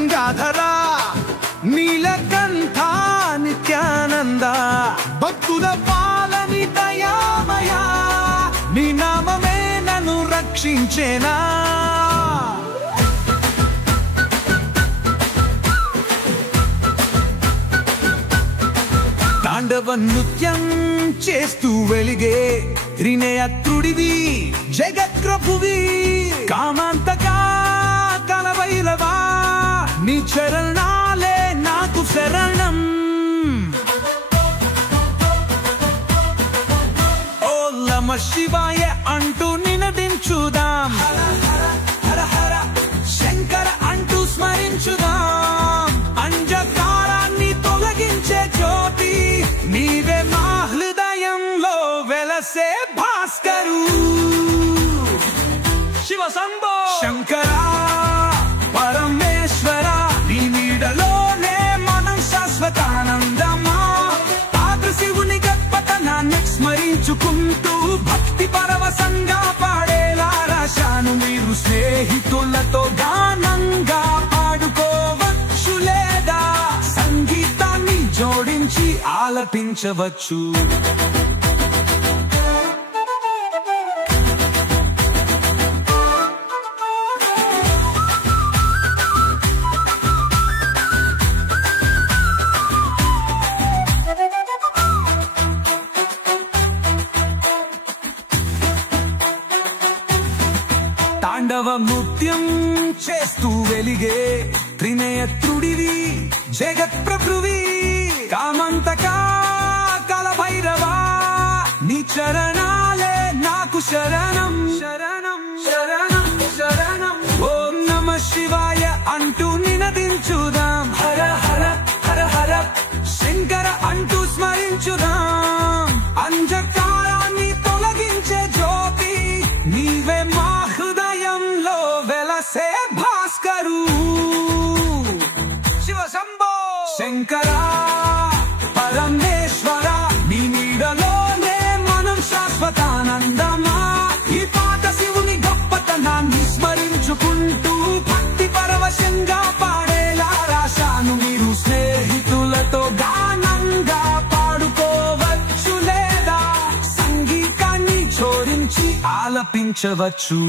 గంగాధర నీలకంఠ నిత్యానంద భక్తుల పాలని దయామయ నీ నామమే నన్ను రక్షించేనా తాండవ నృత్యం చేస్తూ వెలిగే త్రినేత్రుడివి జగత్ప్రభువి కామాంతకా కలవైరవా నీ చరణాలే నాకు శరణం ఓ నమ శివాయ అంటూ నినదించుదాం హర హర శంకర అంటూ స్మరించుదాం అంజకారాన్ని తొలగించే జ్యోతి నీవే మా హృదయంలో వెలసే భాస్కరు శివ శంభో శంకర పరమేశ్వర నీ నీడలోనే మనం శాశ్వతానందమా పాత్ర శివుని గొప్పతనాన్ని స్మరించుకుంటూ భక్తి పరవశంగా పాడేలా రాశాను మీరు స్నేహితులతో గానంగా పాడుకోవచ్చు లేదా సంగీతాన్ని జోడించి ఆలపించవచ్చు తాండవ నృత్యం చేస్తూ వెలిగే త్రినేత్రుడివి జగత్ప్రభువి కామంతకా కలభైరవా నీ చరణాలే నాకు శరణం శరణం శరణం శరణం ఓం నమ శివాయ అంటూ నినదించుదాం హర హర హర హర శంకర అంటూ స్మరించుదాం అంజకారాన్ని తొలగించే జ్యోతి నీవే మా వెలసే భాస్కరు శివ శంభో శంకర పరమేశ్వర నీ నీడలోనే మనం శాశ్వతానందమా ఈ పాట శివుని గొప్పతనాన్ని స్మరించుకుంటూ భక్తి పరవశంగా పాడేలా రాశాను మీరు స్నేహితులతో గానంగా పాడుకోవచ్చు లేదా సంగీతాన్ని జోడించి ఆలపించవచ్చు